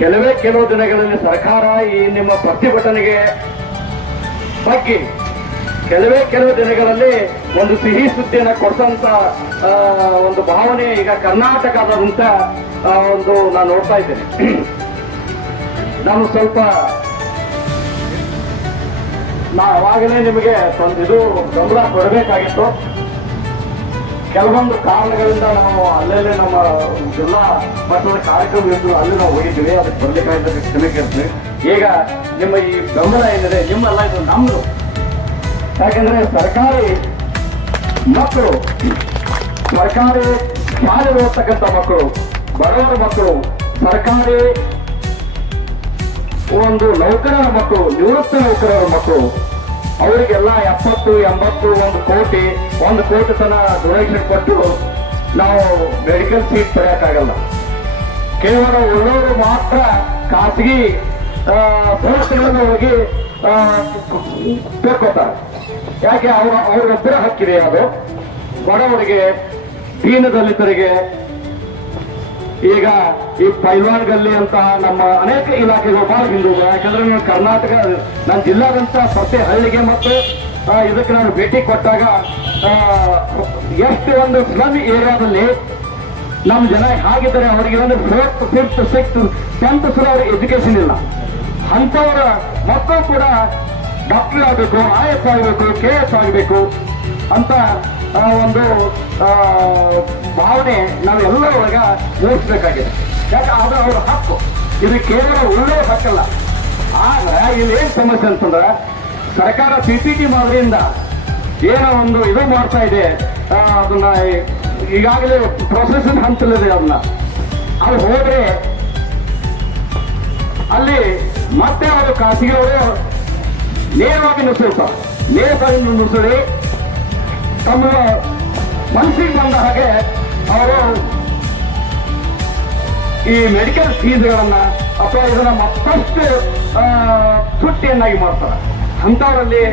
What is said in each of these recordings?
ಕೆಲವು ದಿನಗಳಲ್ಲಿ ಸರ್ಕಾರ ಈ ನಿಮ್ಮ ಪ್ರತಿಭಟನೆಗೆ ಬಗ್ಗೆ ಕೆಲವು ದಿನಗಳಲ್ಲಿ ಒಂದು ಸಿಹಿ ಸುದ್ದಿಯನ್ನು ಕೊಡ್ಸಂತ ಒಂದು ಭಾವನೆ ಈಗ ಕರ್ನಾಟಕದಂತ ಒಂದು ನಾನು ನೋಡ್ತಾ ಇದ್ದೇನೆ. ನಾನು ಸ್ವಲ್ಪ ಅವಾಗಲೇ ನಿಮಗೆ ಇದು ಗಮನ ಕೊಡಬೇಕಾಗಿತ್ತು. ಕೆಲವೊಂದು ಕಾರಣಗಳಿಂದ ನಾವು ಅಲ್ಲೇ ನಮ್ಮ ಜಿಲ್ಲಾ ಮಟ್ಟದ ಕಾರ್ಯಕ್ರಮ ಇದ್ದು ಅಲ್ಲಿ ನಾವು ಹೋಗಿದ್ದೀವಿ. ಅದಕ್ಕೆ ಬರ್ಲಿಕ್ಕಾಗಿದ್ದ ಕ್ಷಮೆ ಕೇಳ್ತೀವಿ. ಈಗ ನಿಮ್ಮ ಈ ಬೆಂಬಲ ಏನಿದೆ ನಿಮ್ಮಲ್ಲ, ಇದು ನಮ್ದು. ಯಾಕಂದ್ರೆ ಸರ್ಕಾರಿ ಮಕ್ಕಳು, ಸರ್ಕಾರಿ ಶಾಲೆ ಓದ್ತಕ್ಕಂಥ ಮಕ್ಕಳು, ಬಡವರ ಮಕ್ಕಳು, ಸರ್ಕಾರಿ ಒಂದು ನೌಕರರ ಮಕ್ಕಳು, ನಿವೃತ್ತ ನೌಕರರ ಮಕ್ಕಳು, ಅವರಿಗೆಲ್ಲ 70, 80, 1 ಕೋಟಿ ತನ ಡೊನೇಷನ್ ಕೊಟ್ಟು ನಾವು ಮೆಡಿಕಲ್ ಸೀಟ್ ಪಡೆಯಕ್ಕಾಗಲ್ಲ. ಕೇವಲ ಉಳ್ಳವರು ಮಾತ್ರ ಖಾಸಗಿ ಸಂಸ್ಥೆಗಳನ್ನು ಹೋಗಿ ಬೇಡ್ಕೋತಾರೆ. ಯಾಕೆ ಅವ್ರಿಗೊಬ್ಬರ ಹಕ್ಕಿದೆ. ಅದು ಬಡವರಿಗೆ, ದೀನದಲಿತರಿಗೆ, ಈಗ ಈ ಪೈಲ್ವಾನ್ ಗಲ್ಲಿ ಅಂತ ನಮ್ಮ ಅನೇಕ ಇಲಾಖೆಗಳು ಬಹಳ ಹಿಂದೂ. ಯಾಕಂದ್ರೆ ನಾನು ಕರ್ನಾಟಕ, ನನ್ನ ಜಿಲ್ಲಾದಂತ ಪ್ರತಿ ಹಳ್ಳಿಗೆ ಮತ್ತು ಇದಕ್ಕೆ ನಾನು ಭೇಟಿ ಕೊಟ್ಟಾಗ ಎಷ್ಟು ಒಂದು ಸ್ಲಮ್ ಏರಿಯಾದಲ್ಲಿ ನಮ್ಮ ಜನ ಹೇಗಿದ್ದಾರೆ, ಅವರಿಗೆ ಒಂದು 4th, 5th, 6th, 10th ಸಲ ಅವ್ರಿಗೆ ಎಜುಕೇಶನ್ ಇಲ್ಲ. ಅಂಥವರ ಮಕ್ಕಳು ಕೂಡ ಡಾಕ್ಟರ್ ಆಗಬೇಕು, IAS ಆಗಬೇಕು, KS ಆಗಬೇಕು ಅಂತ ಒಂದು ಭಾವನೆ ನಾವೆಲ್ಲ ಒಳಗ ಮೂಡಿಸ್ಬೇಕಾಗಿದೆ. ಯಾಕೆ ಆದ್ರೆ ಅವರ ಹಕ್ಕು, ಇದು ಕೇವಲ ಒಳ್ಳೆಯ ಹಕ್ಕಲ್ಲ. ಆದ್ರೆ ಇಲ್ಲಿ ಏನ್ ಸಮಸ್ಯೆ ಅಂತಂದ್ರೆ ಸರ್ಕಾರ PPT ಮಾದರಿಯಿಂದ ಏನೋ ಒಂದು ಇದು ಮಾಡ್ತಾ ಇದೆ. ಅದನ್ನ ಈಗಾಗಲೇ ಪ್ರೊಸೆಸಿಂಗ್ ಹಂತಲಿದೆ. ಅದನ್ನ ಅದು ಹೋದ್ರೆ ಅಲ್ಲಿ ಮತ್ತೆ ಅವರು ಖಾಸಗಿಯವರು ನೇರವಾಗಿ ನುಸುಳಿ ತಮ್ಮ ಮನಸ್ಸಿಗೆ ಬಂದ ಹಾಗೆ ಅವರು ಈ ಮೆಡಿಕಲ್ ಫೀಸ್ಗಳನ್ನ ಅಥವಾ ಇದನ್ನ ಮತ್ತಷ್ಟು ತುಟ್ಟಿಯನ್ನಾಗಿ ಮಾಡ್ತಾರೆ. ಅಂಥವರಲ್ಲಿ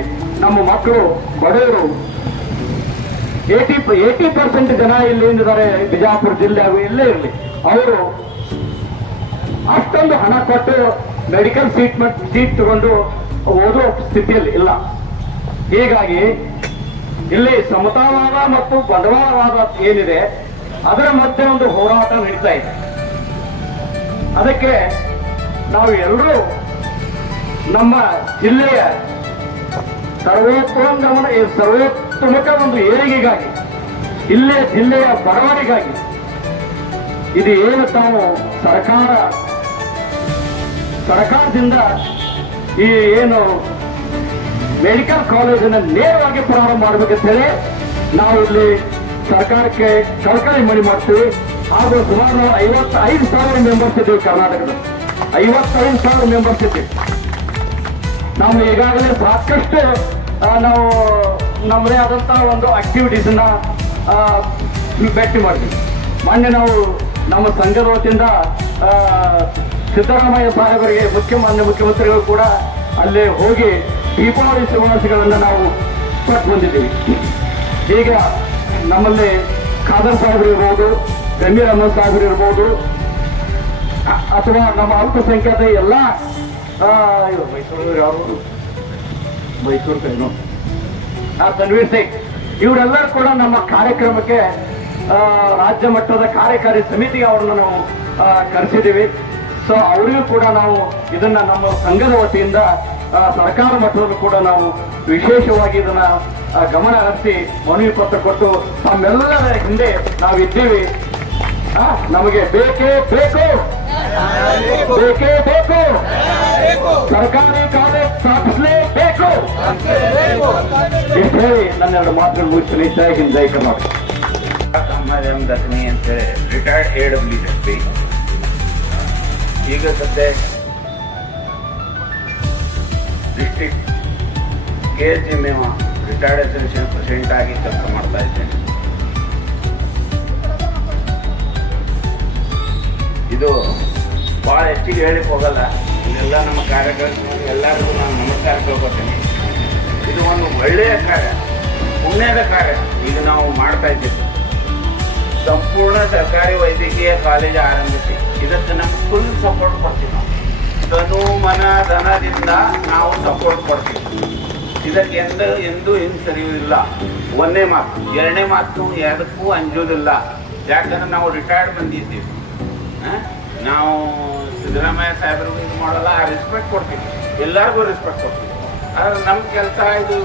ನಮ್ಮ ಮಕ್ಕಳು, ಬಡವರು 80% ಜನ ಇಲ್ಲಿ ಏನಿದ್ದಾರೆ, ಬಿಜಾಪುರ ಜಿಲ್ಲೆ ಹಾಗೂ ಎಲ್ಲೇ ಇರಲಿ, ಅವರು ಅಷ್ಟೊಂದು ಹಣ ಕೊಟ್ಟು ಮೆಡಿಕಲ್ ಸೀಟ್ ತಗೊಂಡು ಓದೋ ಸ್ಥಿತಿಯಲ್ಲಿ ಇಲ್ಲ. ಹೀಗಾಗಿ ಇಲ್ಲಿ ಸಮತಾವಾದ ಮತ್ತು ಬಂಡವಾಳವಾದ ಏನಿದೆ ಅದರ ಮಧ್ಯೆ ಒಂದು ಹೋರಾಟ ನಡೀತಾ ಇದೆ. ಅದಕ್ಕೆ ನಾವು ಎಲ್ಲರೂ ನಮ್ಮ ಜಿಲ್ಲೆಯ ಸರ್ವೋತ್ತಮಕ ಒಂದು ಏಳಿಗೆಗಾಗಿ, ಇಲ್ಲೇ ಜಿಲ್ಲೆಯ ಬಡವರಿಗಾಗಿ ಇದು ಏನು ತಾವು ಸರ್ಕಾರದಿಂದ ಈ ಏನು ಮೆಡಿಕಲ್ ಕಾಲೇಜನ್ನು ನೇರವಾಗಿ ಪ್ರಾರಂಭ ಮಾಡಬೇಕಂತ ಹೇಳಿ ನಾವು ಇಲ್ಲಿ ಸರ್ಕಾರಕ್ಕೆ ಕಳಕಳಿ ಮನವಿ ಮಾಡ್ತೀವಿ. ಹಾಗೂ ಸುಮಾರು 55,000 ಮೆಂಬರ್ಸ್ ಇದ್ದೀವಿ. ಕರ್ನಾಟಕದ 55,000 ಮೆಂಬರ್ಸ್ ಇದ್ದೀವಿ. ನಾವು ಈಗಾಗಲೇ ಸಾಕಷ್ಟು ನಾವು ನಮ್ಮದೇ ಆದಂತಹ ಒಂದು ಆಕ್ಟಿವಿಟೀಸ್ ಅನ್ನ ಭೇಟಿ ಮಾಡ್ತೀವಿ. ಮೊನ್ನೆ ನಾವು ನಮ್ಮ ಸಂಘದ ವತಿಯಿಂದ ಸಿದ್ದರಾಮಯ್ಯ ಸಾಹೇಬರಿಗೆ, ಮುಖ್ಯಮಂತ್ರಿಗಳು ಕೂಡ ಅಲ್ಲೇ ಹೋಗಿ ದೀಪಾವಳಿ ಶುಭಾಶಯಗಳನ್ನು ನಾವು ಕೊಟ್ಟು ಬಂದಿದ್ದೀವಿ. ಈಗ ನಮ್ಮಲ್ಲಿ ಖಾದರ್ ಸಾಹೇಬರು ಇರ್ಬೋದು, ಗಂಭೀರ್ ಅಹಮದ್ ಸಾಹೇಬರು ಇರ್ಬೋದು, ಅಥವಾ ನಮ್ಮ ಅಲ್ಪಸಂಖ್ಯಾತ ಎಲ್ಲ ಮೈಸೂರು ಕೈನು ತನ್ವೀರ್ ಸಿಂಗ್, ಇವರೆಲ್ಲರೂ ಕೂಡ ನಮ್ಮ ಕಾರ್ಯಕ್ರಮಕ್ಕೆ ರಾಜ್ಯ ಮಟ್ಟದ ಕಾರ್ಯಕಾರಿ ಸಮಿತಿಗೆ ಅವರನ್ನು ನಾವು ಕರೆಸಿದ್ದೀವಿ. ಸೊ ಅವರಿಗೂ ಕೂಡ ನಾವು ಇದನ್ನ ನಮ್ಮ ಸಂಘದ ವತಿಯಿಂದ ಸರ್ಕಾರ ಮಟ್ಟದಲ್ಲೂ ಕೂಡ ನಾವು ವಿಶೇಷವಾಗಿ ಇದನ್ನ ಗಮನ ಹರಿಸಿ ಮನವಿ ಪತ್ರ ಕೊಟ್ಟು ತಮ್ಮೆಲ್ಲರ ಹಿಂದೆ ನಾವಿದ್ದೀವಿ. ನಮಗೆ ಬೇಕೇ ಬೇಕು ಸರ್ಕಾರಿ ಕಾಲೇಜ್ ಸ್ಥಾಪಿಸಲೇಬೇಕು ಇಷ್ಟು ಹೇಳಿ ನನ್ನೆರಡು ಮಾತುಗಳು ಮುಗಿಸ್ತೀನಿ. ಜೈ ಹಿಂದ್, ಜೈ ಕರ್ನಾಟಕ. ದತ್ನಿ ಅಂತೇಳಿ ರಿಟೈರ್ಡ್ AWSP. ಈಗ ಸದ್ಯ district KSGM retired association president ಆಗಿ ಕೆಲಸ ಮಾಡ್ತಾ ಇದ್ದೇನೆ. ಇದು ಭಾಳ ಹೆಚ್ಚಿಗೆ ಹೇಳಿಕ್ ಹೋಗಲ್ಲ. ಇಲ್ಲೆಲ್ಲ ನಮ್ಮ ಕಾರ್ಯಕರ್ತರು ಎಲ್ಲರಿಗೂ ನಾನು ನಮಸ್ಕಾರ ಕೇಳ್ಕೊತೀನಿ. ಇದು ಒಂದು ಒಳ್ಳೆಯ ಕಾರ್ಯ, ಪುಣ್ಯದ ಕಾರ್ಯ. ಈಗ ನಾವು ಮಾಡ್ತಾ ಇದ್ದೀವಿ. ಸಂಪೂರ್ಣ ಸರ್ಕಾರಿ ವೈದ್ಯಕೀಯ ಕಾಲೇಜು ಆರಂಭಿಸಿ ಇದಕ್ಕೆ ನಮ್ಗೆ ಫುಲ್ ಸಪೋರ್ಟ್ ಕೊಡ್ತೀವಿ ನಾವು. ತನು ಮನ ಧನದಿಂದ ನಾವು ಸಪೋರ್ಟ್ ಕೊಡ್ತೀವಿ. ಇದಕ್ಕೆ ಎಂದೂ ಹಿಂಸರಿಯುವುದಿಲ್ಲ. ಒಂದೇ ಮಾತು, ಎರಡನೇ ಮಾತು ಯಾವುದಕ್ಕೂ ಅಂಜೋದಿಲ್ಲ. ಯಾಕಂದ್ರೆ ನಾವು ರಿಟೈರ್ಡ್ ಬಂದಿದ್ದೀವಿ. ನಾವು ಸಿದ್ದರಾಮಯ್ಯ ಸಾಹೇಬ್ರಿಗೂ ಇದು ಮಾಡಲ್ಲ, ರೆಸ್ಪೆಕ್ಟ್ ಕೊಡ್ತೀವಿ, ಎಲ್ಲರಿಗೂ ರೆಸ್ಪೆಕ್ಟ್ ಕೊಡ್ತೀವಿ. ಆದ್ರೆ ನಮ್ಮ ಕೆಲಸ ಇದು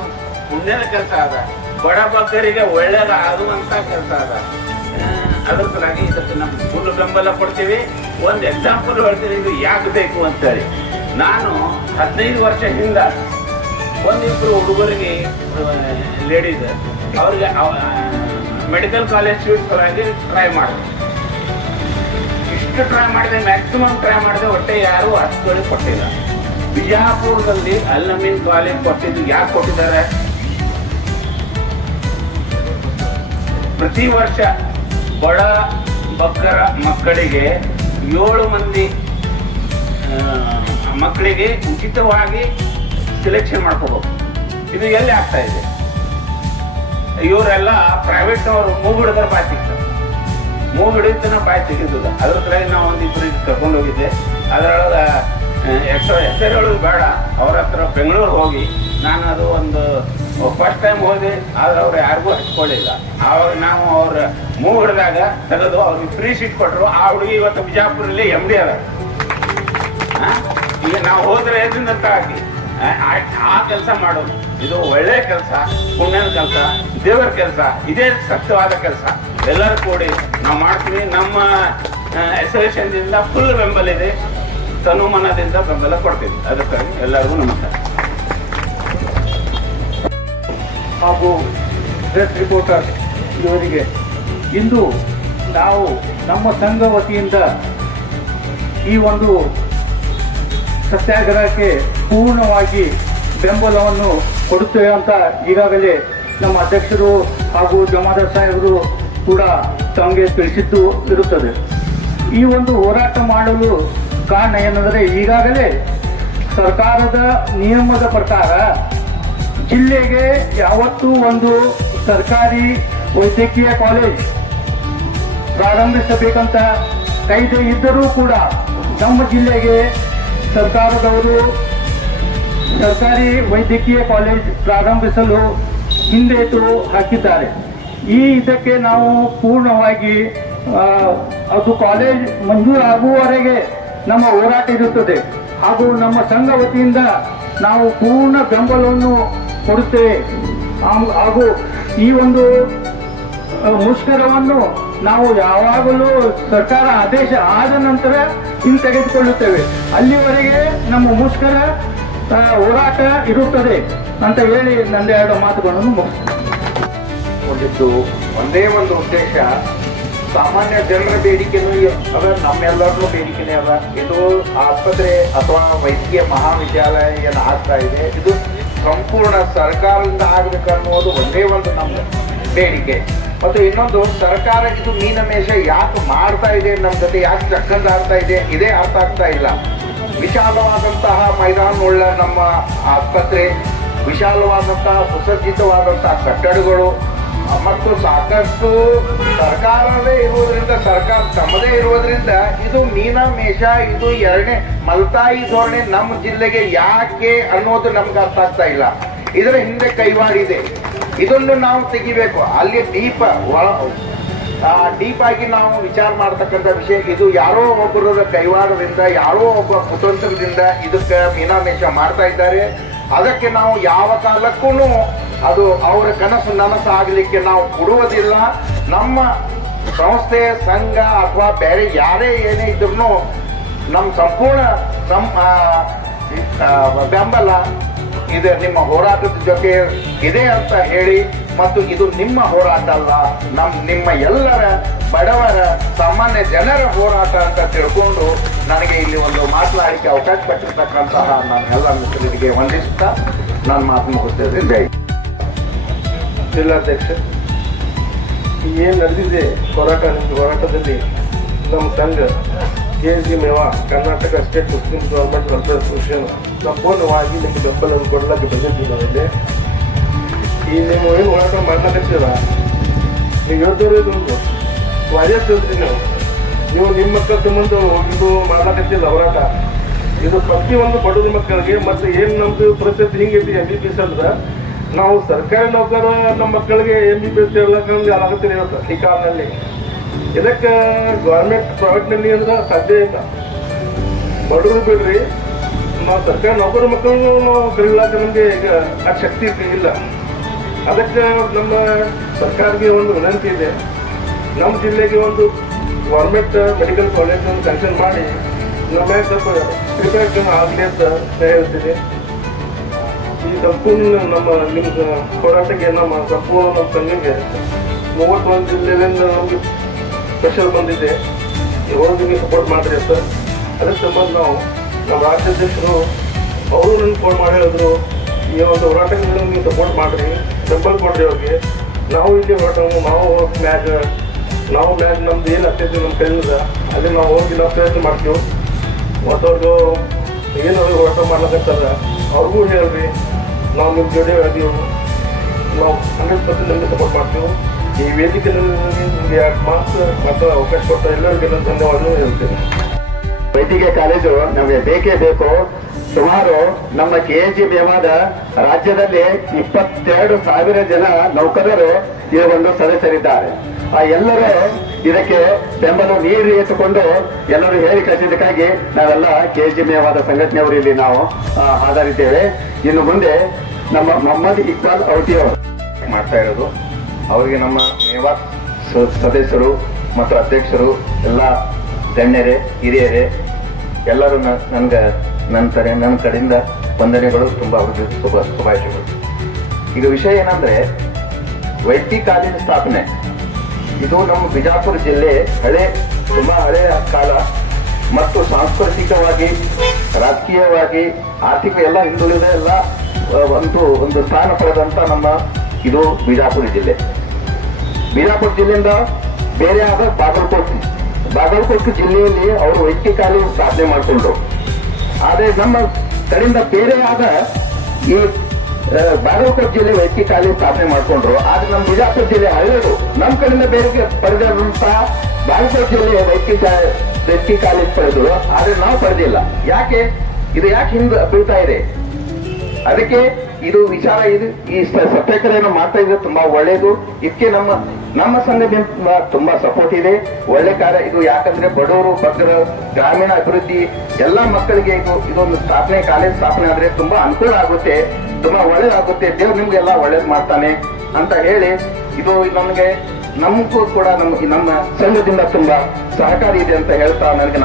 ಪುಣ್ಯದ ಕೆಲಸ ಅದ, ಬಡ ಬಗ್ಗರಿಗೆ ಒಳ್ಳೇದ ಆಗುವಂಥ ಕೆಲಸ ಅದ. ಅದ್ರ ಸಲುವಾಗಿ ಇದಕ್ಕೆ ನಮ್ಮ ಫುಲ್ ಬೆಂಬಲ ಕೊಡ್ತೀವಿ. ಒಂದು ಎಕ್ಸಾಂಪಲ್ ಹೇಳ್ತೀನಿ, ಇದು ಯಾಕೆ ಬೇಕು ಅಂತೇಳಿ. ನಾನು 15 ವರ್ಷ ಹಿಂದೆ ಒಂದಿಬ್ಬರು ಹುಡುಗರಿಗೆ ಲೇಡೀಸ್ ಅವ್ರಿಗೆ ಮೆಡಿಕಲ್ ಕಾಲೇಜ್ ಸೀಟ್ ಸಲುವಾಗಿ ಟ್ರೈ ಮಾಡಿದೆ. ಇಷ್ಟು ಟ್ರೈ ಮಾಡಿದೆ, ಮ್ಯಾಕ್ಸಿಮಮ್ ಟ್ರೈ ಮಾಡಿದೆ, ಒಟ್ಟೆ ಯಾರು ಅಷ್ಟು ಕೊಟ್ಟಿಲ್ಲ. ಬಿಜಾಪುರದಲ್ಲಿ ಅಲ್-ನಮೀನ್ ಕಾಲೇಜ್ ಕೊಟ್ಟಿದ್ದು ಯಾಕೆ ಕೊಟ್ಟಿದ್ದಾರೆ? ಪ್ರತಿ ವರ್ಷ ಬಡ ಬಗ್ಗರ ಮಕ್ಕಳಿಗೆ 7 ಮಂದಿ ಮಕ್ಕಳಿಗೆ ಉಚಿತವಾಗಿ ಸೆಲೆಕ್ಷನ್ ಮಾಡ್ಕೋಬೇಕು. ಇದು ಎಲ್ಲಿ ಆಗ್ತಾ ಇದೆ? ಇವರೆಲ್ಲ ಪ್ರೈವೇಟ್ನವರು ಮೂಗಿಡಿದ್ರೆ ಬಾಯಿ ಸಿಗ್ತಾರೆ, ಮೂಗಿಡಿತನ ಬಾಯಿ ತೆಗೆದಿಲ್ಲ. ಅದ್ರ ಸಲುವಾಗಿ ನಾವು ಒಂದಿಬ್ಬರಿಗೆ ಕರ್ಕೊಂಡು ಹೋಗಿದ್ದೆ. ಅದರೊಳಗೆ ಹೆಸರುಗಳು ಬೇಡ, ಅವ್ರ ಹತ್ರ ಬೆಂಗಳೂರು ಹೋಗಿ ನಾನು ಅದು ಒಂದು ಫಸ್ಟ್ ಟೈಮ್ ಹೋದೆ. ಆದ್ರೆ ಅವ್ರು ಯಾರಿಗೂ ಹಚ್ಕೊಳ್ಳಿಲ್ಲ. ಆವಾಗ ನಾವು ಅವ್ರ ಮೂಗಿಡಿದಾಗ ತೆಗೆದು ಅವ್ರಿಗೆ ಫ್ರೀ ಸೀಟ್ ಕೊಟ್ಟರು. ಆ ಹುಡುಗಿ ಇವತ್ತು ಬಿಜಾಪುರಲ್ಲಿ MD ಅದ. ಈಗ ನಾವು ಹೋದ್ರೆ ಎದ್ರಿಂದ ಹಾಕಿ ಆ ಕೆಲಸ ಮಾಡೋದು. ಇದು ಒಳ್ಳೆ ಕೆಲಸ, ಪುಣ್ಯದ ಕೆಲಸ, ದೇವರ ಕೆಲಸ, ಇದೇ ಸತ್ಯವಾದ ಕೆಲಸ. ಎಲ್ಲರೂ ಕೂಡಿ ನಾವು ಮಾಡ್ತೀವಿ. ನಮ್ಮ ಅಸೋಸಿಯೇಷನ್ದಿಂದ ಫುಲ್ ಬೆಂಬಲ ಇದೆ, ತನುಮನದಿಂದ ಬೆಂಬಲ ಕೊಡ್ತೀವಿ. ಅದಕ್ಕಾಗಿ ಎಲ್ಲರಿಗೂ ನಮಸ್ಕಾರ. ಹಾಗೂ ಪ್ರೆಸ್ ರಿಪೋರ್ಟರ್ ಇವರಿಗೆ ಇಂದು ನಾವು ನಮ್ಮ ಸಂಘ ವತಿಯಿಂದ ಈ ಒಂದು ಸತ್ಯಾಗ್ರಹಕ್ಕೆ ಪೂರ್ಣವಾಗಿ ಬೆಂಬಲವನ್ನು ಕೊಡುತ್ತೇವೆ ಅಂತ ಈಗಾಗಲೇ ನಮ್ಮ ಅಧ್ಯಕ್ಷರು ಹಾಗೂ ಜಮಾದಾರ್ ಸಾಹೇಬರು ಕೂಡ ತಮಗೆ ತಿಳಿಸಿದ್ದು ಇರುತ್ತದೆ. ಈ ಒಂದು ಹೋರಾಟ ಮಾಡಲು ಕಾರಣ ಏನೆಂದರೆ, ಈಗಾಗಲೇ ಸರ್ಕಾರದ ನಿಯಮದ ಪ್ರಕಾರ ಜಿಲ್ಲೆಗೆ ಯಾವತ್ತೂ ಒಂದು ಸರ್ಕಾರಿ ವೈದ್ಯಕೀಯ ಕಾಲೇಜ್ ಪ್ರಾರಂಭಿಸಬೇಕಂತ ಕಾಯ್ದೆ ಇದ್ದರೂ ಕೂಡ ನಮ್ಮ ಜಿಲ್ಲೆಗೆ ಸರ್ಕಾರದವರು ಸರ್ಕಾರಿ ವೈದ್ಯಕೀಯ ಕಾಲೇಜ್ ಪ್ರಾರಂಭಿಸಲು ಹಿಂದೇಟು ಹಾಕಿದ್ದಾರೆ. ಇದಕ್ಕೆ ನಾವು ಪೂರ್ಣವಾಗಿ ಅದು ಕಾಲೇಜ್ ಮಂಜೂರಾಗುವವರೆಗೆ ನಮ್ಮ ಹೋರಾಟ ಇರುತ್ತದೆ. ಹಾಗೂ ನಮ್ಮ ಸಂಘ ವತಿಯಿಂದ ನಾವು ಪೂರ್ಣ ಬೆಂಬಲವನ್ನು ಕೊಡುತ್ತೇವೆ. ಹಾಗೂ ಈ ಒಂದು ಮುಷ್ಕರವನ್ನು ನಾವು ಯಾವಾಗಲೂ ಸರ್ಕಾರ ಆದೇಶ ಆದ ನಂತರ ಹಿಂತೆಗೆದುಕೊಳ್ಳುತ್ತೇವೆ. ಅಲ್ಲಿವರೆಗೆ ನಮ್ಮ ಮುಷ್ಕರ ಹೋರಾಟ ಇರುತ್ತದೆ ಅಂತ ಹೇಳಿ ನನ್ನ 2 ಮಾತುಗಳನ್ನು ಮುಗಿಸಿಕೊಂಡಿದ್ದು ಒಂದೇ ಒಂದು ಉದ್ದೇಶ, ಸಾಮಾನ್ಯ ಜನರ ಬೇಡಿಕೆನೂ ಅದ, ನಮ್ಮೆಲ್ಲರನ್ನೂ ಬೇಡಿಕೆನೇ ಅದ. ಇದು ಆಸ್ಪತ್ರೆ ಅಥವಾ ವೈದ್ಯಕೀಯ ಮಹಾವಿದ್ಯಾಲಯ ಏನು ಆಗ್ತಾ ಇದೆ, ಇದು ಸಂಪೂರ್ಣ ಸರ್ಕಾರದಿಂದ ಆಗಬೇಕನ್ನೋದು ಒಂದೇ ಒಂದು ನಮ್ಮ ಬೇಡಿಕೆ. ಮತ್ತು ಇನ್ನೊಂದು, ಸರ್ಕಾರ ಇದು ಮೀನಮೇಷ ಯಾಕೆ ಮಾಡ್ತಾ ಇದೆ, ನಮ್ಮ ಜೊತೆ ಯಾಕೆ ಚಕ್ಕಂದಾಡ್ತಾ ಇದೆ, ಇದೇ ಅರ್ಥ ಆಗ್ತಾ ಇಲ್ಲ. ವಿಶಾಲವಾದಂತಹ ಮೈದಾನವುಳ್ಳ ನಮ್ಮ ಆಸ್ಪತ್ರೆ, ವಿಶಾಲವಾದಂತಹ ಸುಸಜ್ಜಿತವಾದಂತಹ ಕಟ್ಟಡಗಳು ಮತ್ತು ಸಾಕಷ್ಟು ಸರ್ಕಾರವೇ ಇರುವುದರಿಂದ, ಸರ್ಕಾರ ತಮ್ಮದೇ ಇರುವುದರಿಂದ ಇದು ಮೀನಮೇಷ, ಇದು ಎರಡನೇ ಮಲ್ತಾಯಿ ಧೋರಣೆ ನಮ್ಮ ಜಿಲ್ಲೆಗೆ ಯಾಕೆ ಅನ್ನೋದು ನಮ್ಗೆ ಅರ್ಥ ಆಗ್ತಾ ಇಲ್ಲ. ಇದರ ಹಿಂದೆ ಕೈವಾಡಿದೆ, ಇದನ್ನು ನಾವು ತೆಗಿಬೇಕು. ಅಲ್ಲಿ ಡೀಪ್ ಆಗಿ ನಾವು ವಿಚಾರ ಮಾಡ್ತಕ್ಕಂಥ ವಿಷಯ ಇದು. ಯಾರೋ ಒಬ್ಬರ ಕೈವಾಡದಿಂದ, ಯಾರೋ ಒಬ್ಬ ಕುತಂತ್ರದಿಂದ ಇದಕ್ಕೆ ಮೀನಾಮೇಷ ಮಾಡ್ತಾ ಇದ್ದಾರೆ. ಅದಕ್ಕೆ ನಾವು ಯಾವ ಕಾಲಕ್ಕೂ ಅದು ಅವರ ಕನಸು ನನಸಾಗಲಿಕ್ಕೆ ನಾವು ಕೊಡುವುದಿಲ್ಲ. ನಮ್ಮ ಸಂಸ್ಥೆ, ಸಂಘ ಅಥವಾ ಬೇರೆ ಯಾರೇ ಏನೇ ಇದ್ರೂ ನಮ್ಮ ಸಂಪೂರ್ಣ ಬೆಂಬಲ ಇದೆ ನಿಮ್ಮ ಹೋರಾಟದ ಜೊತೆ ಇದೆ ಅಂತ ಹೇಳಿ, ಮತ್ತು ಇದು ನಿಮ್ಮ ಹೋರಾಟ ಅಲ್ಲ, ನಿಮ್ಮ ಎಲ್ಲರ ಬಡವರ ಸಾಮಾನ್ಯ ಜನರ ಹೋರಾಟ ಅಂತ ತಿಳ್ಕೊಂಡು ನನಗೆ ಇಲ್ಲಿ ಒಂದು ಮಾತನಾಡಲಿಕ್ಕೆ ಅವಕಾಶ ಪಟ್ಟಿರ್ತಕ್ಕಂತಹ ನಾನು ಎಲ್ಲ ಮಿತ್ರರಿಗೆ ವಂದಿಸುತ್ತಾ ನಾನು ಮಾತು ಮುಗಿಸ್ತೇನೆ. ಜೈ ಜಿಲ್ಲಾಧ್ಯಕ್ಷ, ಏನು ನಡೆದಿದೆ ಹೋರಾಟದಲ್ಲಿ ನಮ್ಮ ಸಂಘ KSG ಮೇವಾ Karnataka state Muslim government welfare association ಸಂಪೂರ್ಣವಾಗಿ ನಿಮಗೆ ಬೆಂಬಲವನ್ನು ಕೊಡಲಿಕ್ಕೆ ಬಂದಿದ್ದೀವಿ. ಈ ನೀವು ಏನು ಹೋರಾಟ ಮಾಡ್ಲಿಕ್ಕಿಲ್ಲ, ನೀವು ಹೇಳ್ತಿರೋದೊಂದು ವಾದ್ಯ ನೀವು ನಿಮ್ಮ ಮಕ್ಕಳ ಸಂಬಂಧ ಇದು ಮಾಡ್ಲಿಕ್ಕಿಲ್ಲ ಹೋರಾಟ. ಇದು ಪ್ರತಿಯೊಂದು ಬಡವ್ರ ಮಕ್ಕಳಿಗೆ ಮತ್ತೆ ಏನ್ ನಮ್ದು ಪರಿಸ್ಥಿತಿ ಹಿಂಗೈತಿ MBBS ಅಂದ್ರೆ ನಾವು ಸರ್ಕಾರಿ ನೌಕರ ನಮ್ಮ ಮಕ್ಕಳಿಗೆ MBBS ಹೇಳಕ್ಕೆ ಆಗತ್ತಿಲ್ಲ ಇವತ್ತು ಈ ಕಾಲದಲ್ಲಿ. ಇದಕ್ಕೆ ಗೌರ್ಮೆಂಟ್ ಪ್ರೈವೇಟ್ನಲ್ಲಿ ಅಂದ್ರೆ ಸಾಧ್ಯ ಇಲ್ಲ. ಬಡವರು ಬಿಡ್ರಿ, ನಾವು ಸರ್ಕಾರಿ ನೌಕರ ಮಕ್ಕಳನ್ನು ನಾವು ಕಲಿಲಾಕ ನಮಗೆ ಈಗ ಆ ಶಕ್ತಿ ಇಲ್ಲ. ಅದಕ್ಕೆ ನಮ್ಮ ಸರ್ಕಾರಕ್ಕೆ ಒಂದು ವಿನಂತಿ ಇದೆ, ನಮ್ಮ ಜಿಲ್ಲೆಗೆ ಒಂದು ಗೌರ್ಮೆಂಟ್ ಮೆಡಿಕಲ್ ಕಾಲೇಜ್ ಒಂದು ಸ್ಯಾಂಕ್ಷನ್ ಮಾಡಿ ನಮ್ಮ ಸ್ವಲ್ಪ ಪ್ರಿಪೇರ್ ಆಗಲಿ ಅಂತ ಹೇಳ್ತೀನಿ. ಈ ಸಂಪೂರ್ಣ ನಿಮ್ಮ ಹೋರಾಟಕ್ಕೆ ನಮ್ಮ ಸಂಪೂರ್ಣ ನಮ್ಮ ಸಂಘಕ್ಕೆ 31 ಜಿಲ್ಲೆಯಿಂದ ನಮಗೆ ಸ್ಪೆಷಲ್ ಬಂದಿದೆ, ಹೋರಾಟಕ್ಕೆ ಸಪೋರ್ಟ್ ಮಾಡಿರಿ ಅಂತ. ಅದಕ್ಕೆ ಸಂಬಂಧ ನಾವು ನಮ್ಮ ರಾಜ್ಯಾಧ್ಯಕ್ಷರು ಅವರು ನನ್ನ ಫೋನ್ ಮಾಡಿ ಹೇಳಿದ್ರು, ಈ ಒಂದು ಹೋರಾಟಕ್ಕೆ ನೀವು ಸಪೋರ್ಟ್ ಮಾಡಿರಿ, ಬೆಂಬಲ ಕೊಡ್ರಿ ಅವ್ರಿಗೆ. ನಾವು ಇಲ್ಲಿ ಹೋರಾಟ ನಾವು ಮ್ಯಾಗ್ ನಮ್ದು ಏನು ಆಗ್ತೈತಿ ನಮ್ಮ ಕೈಲಿಂದ ಅಲ್ಲಿ ನಾವು ಹೋಗಿ ನಾವು ಪ್ರಯತ್ನ ಮಾಡ್ತೀವಿ. ಮತ್ತವ್ರಿಗೂ ಏನು ಹೋರಾಟ ಮಾಡ್ಲಕ್ಕಂತಾರ ಅವ್ರಿಗೂ ಹೇಳ್ರಿ, ನಾವು ನಿಮ್ಮ ಜೊತೆ ಅದೀವಿ, ನಾವು 100% ನಿಮಗೆ ಸಪೋರ್ಟ್ ಮಾಡ್ತೀವಿ. ಈ ವೇದಿಕೆ ನಿಮಗೆ 2 ಮಾರ್ಕ್ಸ್ ಮತ್ತು ಅವಕಾಶ ಕೊಟ್ಟ ಎಲ್ಲರಿಗೂ ಧನ್ಯವಾದಗಳು ಹೇಳ್ತೀನಿ. ವೈದ್ಯಕೀಯ ಕಾಲೇಜು ನಮಗೆ ಬೇಕೇ ಬೇಕು. ಸುಮಾರು ನಮ್ಮ KNGBMದ ರಾಜ್ಯದಲ್ಲಿ 22,000 ಜನ ನೌಕರರು ಈ ಒಂದು ಸದಸ್ಯರಿದ್ದಾರೆ. ಆ ಎಲ್ಲರೂ ಇದಕ್ಕೆ ಬೆಂಬಲ ನೀಡಿ ಎತ್ತುಕೊಂಡು ಎಲ್ಲರೂ ಹೇಳಿ ಕಳಿಸಿದ್ದಕ್ಕಾಗಿ ನಾವೆಲ್ಲ KNGBMದ ಸಂಘಟನೆಯವರು ಇಲ್ಲಿ ನಾವು ಹಾಜರಿದ್ದೇವೆ. ಇನ್ನು ಮುಂದೆ ನಮ್ಮ ಮೊಹಮ್ಮದ್ ಇಕ್ಬಾಲ್ ಔಟಿ ಅವರು ಮಾಡ್ತಾ ಇರೋದು. ಅವರಿಗೆ ನಮ್ಮ ಮೇವಾತ್ ಸದಸ್ಯರು ಮತ್ತು ಅಧ್ಯಕ್ಷರು ಎಲ್ಲ ಗಣ್ಯರೇ ಹಿರಿಯರೇ ಎಲ್ಲರೂ ನನ್ನ ಕಡೆಯಿಂದ ವಂದನೆಗಳು, ತುಂಬ ಅವ್ರಿಗೆ ಶುಭಾಶಯಗಳು. ಈಗ ವಿಷಯ ಏನಂದ್ರೆ ವೈದ್ಯಕೀಯ ಕಾಲೇಜು ಸ್ಥಾಪನೆ ಇದು ನಮ್ಮ ಬಿಜಾಪುರ ಜಿಲ್ಲೆ ತುಂಬಾ ಹಳೆಯ ಕಾಲ ಮತ್ತು ಸಾಂಸ್ಕೃತಿಕವಾಗಿ, ರಾಜಕೀಯವಾಗಿ, ಆರ್ಥಿಕ ಎಲ್ಲ ಹಿಂದುಳಿದ ಎಲ್ಲ ಒಂದು ಸ್ಥಾನ ಪಡೆದಂತ ನಮ್ಮ ಇದು ಬಿಜಾಪುರ ಜಿಲ್ಲೆ. ಬಿಜಾಪುರ ಜಿಲ್ಲೆಯಿಂದ ಬೇರೆ ಆದ ಬಾಗಲಕೋಟೆ ಜಿಲ್ಲೆಯಲ್ಲಿ ಅವರು ವೈದ್ಯಕೀಯ ಕಾಲೇಜು ಸ್ಥಾಪನೆ ಮಾಡಿಕೊಂಡ್ರು. ಆದರೆ ನಮ್ಮ ಕಡೆಯಿಂದ ಬೇರೆ ಆದ ಈ ಬಾಗಲಕೋಟೆ ಜಿಲ್ಲೆ ವೈದ್ಯಕೀಯ ಕಾಲೇಜು ಸ್ಥಾಪನೆ ಮಾಡಿಕೊಂಡ್ರು. ಆದ್ರೆ ನಮ್ಮ ಬಿಜಾಪುರ ಜಿಲ್ಲೆ ಹಳೆಯದು. ನಮ್ಮ ಕಡೆಯಿಂದ ಬೇರೆ ಪಡೆದಂತಹ ಬಾಗಲಕೋಟೆ ಜಿಲ್ಲೆ ವೈದ್ಯಕೀಯ ಕಾಲೇಜು ಪಡೆದ್ರು, ಆದ್ರೆ ನಾವು ಪಡೆದಿಲ್ಲ. ಯಾಕೆ ಹಿಂದೆ ಬೀಳ್ತಾ ಇದೆ? ಅದಕ್ಕೆ ಇದು ವಿಚಾರ ಈ ಸತ್ಯಾಗ್ರಹ ಮಾಡ್ತಾ ಇದ್ರೆ ತುಂಬಾ ಒಳ್ಳೇದು. ಇದಕ್ಕೆ ನಮ್ಮ ಸಂಘದಿಂದ ತುಂಬಾ ಸಪೋರ್ಟ್ ಇದೆ, ಒಳ್ಳೆ ಕಾರ್ಯ ಇದು. ಯಾಕಂದ್ರೆ ಬಡವರು, ಬಗ್ಗರು, ಗ್ರಾಮೀಣ ಅಭಿವೃದ್ಧಿ ಎಲ್ಲ ಮಕ್ಕಳಿಗೆ ಇದೊಂದು ಕಾಲೇಜ್ ಸ್ಥಾಪನೆ ಆದ್ರೆ ತುಂಬಾ ಅನುಕೂಲ ಆಗುತ್ತೆ, ತುಂಬಾ ಒಳ್ಳೇದಾಗುತ್ತೆ. ದೇವ್ರು ನಿಮ್ಗೆಲ್ಲ ಒಳ್ಳೇದು ಮಾಡ್ತಾನೆ ಅಂತ ಹೇಳಿ ಇದು ನಮಗೂ ಕೂಡ ನಮ್ಮ ಸಂಘದಿಂದ ತುಂಬಾ ಸಹಕಾರಿ ಇದೆ ಅಂತ ಹೇಳ್ತಾ ನನಗೆ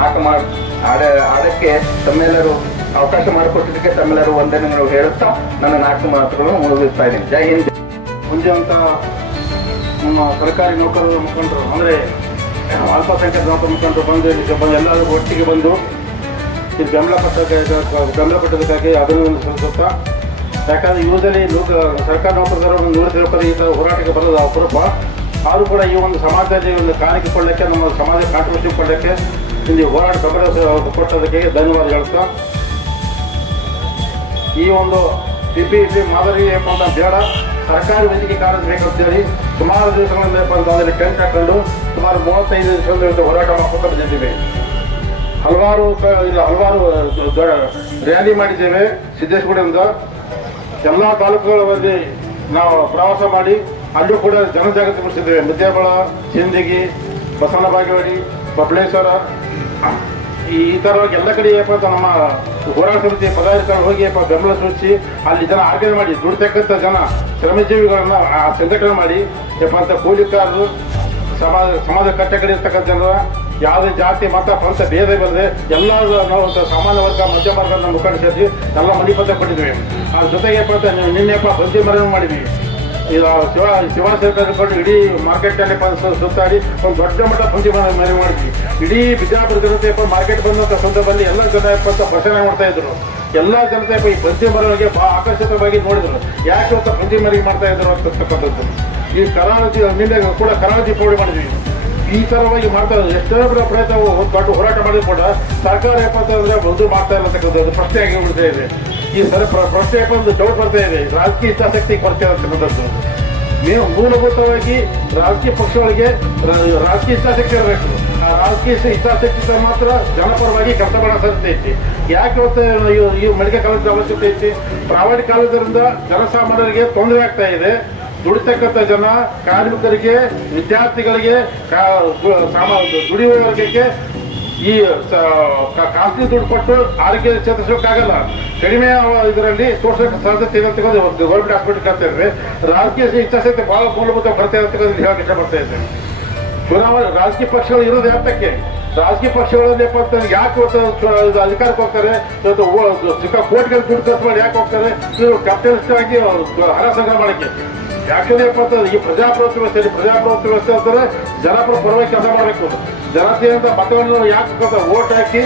ಆಡಕ್ಕೆ ತಮ್ಮೆಲ್ಲರೂ ಅವಕಾಶ ಮಾಡಿಕೊಟ್ಟಿದ್ದಕ್ಕೆ ತಮ್ಮೆಲ್ಲರೂ ವಂದನೆಗಳು ಹೇಳುತ್ತಾ ನನ್ನ 4 ಮಾತುಗಳನ್ನು ಮುಗಿಸ್ತಾ ಇದ್ದೀನಿ. ಜೈ ಹಿಂದ್. ಮುಂದೆ ಅಂತ ನಮ್ಮ ಸರ್ಕಾರಿ ನೌಕರರ ಮುಖಂಡರು ಅಂದರೆ ಅಲ್ಪಸಂಖ್ಯಾತ ನೌಕರ ಮುಖಂಡರು ಬಂದು ಎಲ್ಲರೂ ಒಟ್ಟಿಗೆ ಬಂದು ಇದು ಬೆಂಬಲ ಕೊಟ್ಟದಕ್ಕಾಗಿ ಅಭಿನಂದನೆ ಸಲ್ಲಿಸುತ್ತಾ. ಯಾಕಂದ್ರೆ ಯೂಸಲಿ ಸರ್ಕಾರಿ ನೌಕರರ ಒಂದು 100 ತಿರುಪತಿ ಈ ಥರ ಹೋರಾಟಕ್ಕೆ ಬರೋದು ಅಪರೂಪ. ಆದರೂ ಕೂಡ ಈ ಒಂದು ಸಮಾಜದಲ್ಲಿ ಒಂದು ಕಾಣಿಕೆ ಕೊಡಲಿಕ್ಕೆ, ನಮ್ಮ ಸಮಾಜ ಕಾಂಟ್ರಿಬ್ಯೂಷನ್ ಕೊಡಲಿಕ್ಕೆ ಇಲ್ಲಿ ಹೋರಾಟ ಬೆಂಬಲ ಕೊಟ್ಟದಕ್ಕೆ ಧನ್ಯವಾದ ಹೇಳ್ತಾ, ಈ ಒಂದು ಇಲ್ಲಿ ಮಾದರಿ ಏನಪ್ಪ ಅಂತ ಬೇಡ, ಸರ್ಕಾರಿ ವೈದ್ಯಕೀಯ ಕಾಲೇಜು ಬೇಕಂತೇಳಿ ಸುಮಾರು ದಿವಸಗಳಿಂದ ಬಂದು ಅದರಲ್ಲಿ ಟೆಂಟ್ ಹಾಕೊಂಡು ಸುಮಾರು 35 ದಿವಸಗಳಿಂದ ಹೋರಾಟ ಮಾಡ್ಕೊಂಡು ಬಂದಿದ್ದೀವಿ. ಹಲವಾರು ರ್ಯಾಲಿ ಮಾಡಿದ್ದೇವೆ. ಸಿದ್ದೇಶ್ವರದಿಂದ ಎಲ್ಲ ತಾಲೂಕುಗಳಲ್ಲಿ ನಾವು ಪ್ರವಾಸ ಮಾಡಿ ಅಲ್ಲೂ ಕೂಡ ಜನಜಾಗೃತಿ ಮೂಡಿಸಿದ್ದೇವೆ. ಮುದ್ದೇಬಳ, ಸಿಂದಗಿ, ಬಸವನ ಬಾಗೇವಾಡಿ, ಬಬಲೇಶ್ವರ ಈ ಥರವಾಗಿ ಎಲ್ಲ ಕಡೆ ಏನಪ್ಪ ಅಂತ ನಮ್ಮ ಹೋರಾಟ ಸಮಿತಿ ಪದಾಧಿಕಾರಿಗಳು ಹೋಗಿ ಬೆಂಬಲ ಸೂಚಿಸಿ ಅಲ್ಲಿ ಜನ ಆರ್ಗನೈಸ್ ಮಾಡಿ ದುಡಿತಕ್ಕಂಥ ಜನ ಶ್ರಮಜೀವಿಗಳನ್ನ ಸಂಘಟನೆ ಮಾಡಿ ಅಂತ ಕೂಲಿಕಾರರು, ಸಮಾಜ ಕಟ್ಟೆಗಳಿರ್ತಕ್ಕಂಥ ಜನರ ಯಾವುದೇ ಜಾತಿ, ಮತ, ಪಂಥ ಭೇದ ಬರದೆ ಎಲ್ಲ ನಾವು ಸಾಮಾನ್ಯ ವರ್ಗ, ಮಧ್ಯಮ ವರ್ಗದ ಮುಖಂಡ ಸೇರಿಸಿ ಎಲ್ಲ ಮಣಿಪತ್ರ ಕೊಟ್ಟಿದ್ವಿ. ಅದ್ರ ಜೊತೆಗೆ ನಿನ್ನೆಪ್ಪ ಬಂದಿ ಮರಣ ಮಾಡಿದ್ವಿ. ಈಗ ಶಿವ ಸೇರ್ಕೊಂಡು ಇಡೀ ಮಾರ್ಕೆಟ್ನಲ್ಲಿ ಸುತ್ತಾಡಿ ಒಂದು ದೊಡ್ಡ ಮಟ್ಟ ಪಂಚಿ ಮನೆ ಮಾಡಿದ್ವಿ. ಇಡೀ ಬಿಜಾಪುರ ಜನತೆ ಮಾರ್ಕೆಟ್ ಬಂದಂಥ ಸಂದರ್ಭದಲ್ಲಿ ಎಲ್ಲ ಜನ ಭಜನೆ ಮಾಡ್ತಾ ಇದ್ರು. ಎಲ್ಲ ಜನತೆ ಈ ಪಂಚಿ ಮರಗಳಿಗೆ ಬಹಳ ಆಕರ್ಷಿತವಾಗಿ ನೋಡಿದ್ರು. ಯಾಕೆ ಅಂತ ಪಂಚಿ ಮರಿಗೆ ಮಾಡ್ತಾ ಇದ್ರು ಅಂತಕ್ಕಂಥದ್ದು. ಈ ನಿನ್ನೆ ಕೂಡ ಕರಾಳ ದೀಪಾವಳಿ ಮಾಡಿದ್ವಿ. ಈ ಥರವಾಗಿ ಮಾಡ್ತಾ ಇದ್ರು. ಎಷ್ಟೋ ಪ್ರಯತ್ನ ದೊಡ್ಡ ಹೋರಾಟ ಮಾಡಿದ್ರು ಕೂಡ ಸರ್ಕಾರ ಅಂದ್ರೆ ಒಂದು ಮಾಡ್ತಾ ಇರತಕ್ಕಂಥದ್ದು ಪ್ರಶ್ನೆ ಆಗಿ ಉಳಿತಾ ಇದೆ. ಈ ಪ್ರಶ್ನೆ ಒಂದು ಡೌಟ್ ಬರ್ತಾ ಇದೆ, ರಾಜಕೀಯ ಹಿತಾಸಕ್ತಿ ಕೊರತೆ ಅಂತಕ್ಕಂಥದ್ದು. ನೀವು ಮೂಲಭೂತವಾಗಿ ರಾಜಕೀಯ ಪಕ್ಷಗಳಿಗೆ ರಾಜಕೀಯ ಹಿತಾಸಕ್ತಿ ಇರಬೇಕು. ರಾಜಕೀಯ ಹಿತಾಸಕ್ತಿ ಮಾತ್ರ ಜನಪರವಾಗಿ ಕೆಲಸ ಮಾಡೋ ಸಾಧ್ಯತೆ ಐತಿ. ಯಾಕೆ ಇವತ್ತು ಈ ಮೆಡಿಕಲ್ ಕಾಲೇಜ್ ಅವಶ್ಯಕತೆ ಐತಿ? ಪ್ರೈವೇಟ್ ಕಾಲೇಜರಿಂದ ಜನಸಾಮಾನ್ಯರಿಗೆ ತೊಂದರೆ ಆಗ್ತಾ ಇದೆ. ದುಡಿತಕ್ಕಂಥ ಜನ, ಕಾರ್ಮಿಕರಿಗೆ, ವಿದ್ಯಾರ್ಥಿಗಳಿಗೆ, ದುಡಿಯುವ ವರ್ಗಕ್ಕೆ ಈ ಖಾಸಗಿ ದುಡ್ಡು ಕೊಟ್ಟು ಆರೋಗ್ಯ ಚೇತರಿಸೋಕ್ಕಾಗಲ್ಲ. ಕಡಿಮೆ ಇದರಲ್ಲಿ ತೋರ್ಸೋಕೆ ಸಾಧ್ಯತೆ ಇದೆ ಅಂತ ಗೌರ್ಮೆಂಟ್ ಹಾಸ್ಪಿಟಲ್ ಕರ್ತಾ ಇದ್ರೆ ರಾಜಕೀಯ ಹಿತಾಸಕ್ತಿ ಬಹಳ ಮೂಲಭೂತ ಬರ್ತದೆ ಅಂತ ಹೇಳಕ್ ಇಷ್ಟಪಡ್ತಾ ಇದ್ದೇನೆ. ಚುನಾವಣೆ ರಾಜಕೀಯ ಪಕ್ಷಗಳು ಇರೋದು ಯಾತಕ್ಕೆ? ರಾಜಕೀಯ ಪಕ್ಷಗಳಲ್ಲಿ ಯಾಕೆ ಇವತ್ತು ಅಧಿಕಾರಕ್ಕೆ ಹೋಗ್ತಾರೆ? ಇವತ್ತು ಕೋಟಿಗೆ ದುಡ್ಡು ಖರ್ಚು ಮಾಡಿ ಯಾಕೆ ಹೋಗ್ತಾರೆ? ಇವರು ಕ್ಯಾಪಿಟಲಿಸ್ಟ್ ಆಗಿ ಹಣ ಸಂಗ್ರಹ ಮಾಡಕ್ಕೆ. ಯಾಕಂದ್ರೆ ಈ ಪ್ರಜಾಪ್ರಭುತ್ವ ವ್ಯವಸ್ಥೆ ಅಂತಾರೆ ಜನಪರ ಪರವಾಗಿ ಕೆಲಸ ಮಾಡಬೇಕು. ಜನತೆಯಿಂದ ಮತವನ್ನು ಯಾಕೆ ಓಟ್ ಹಾಕಿ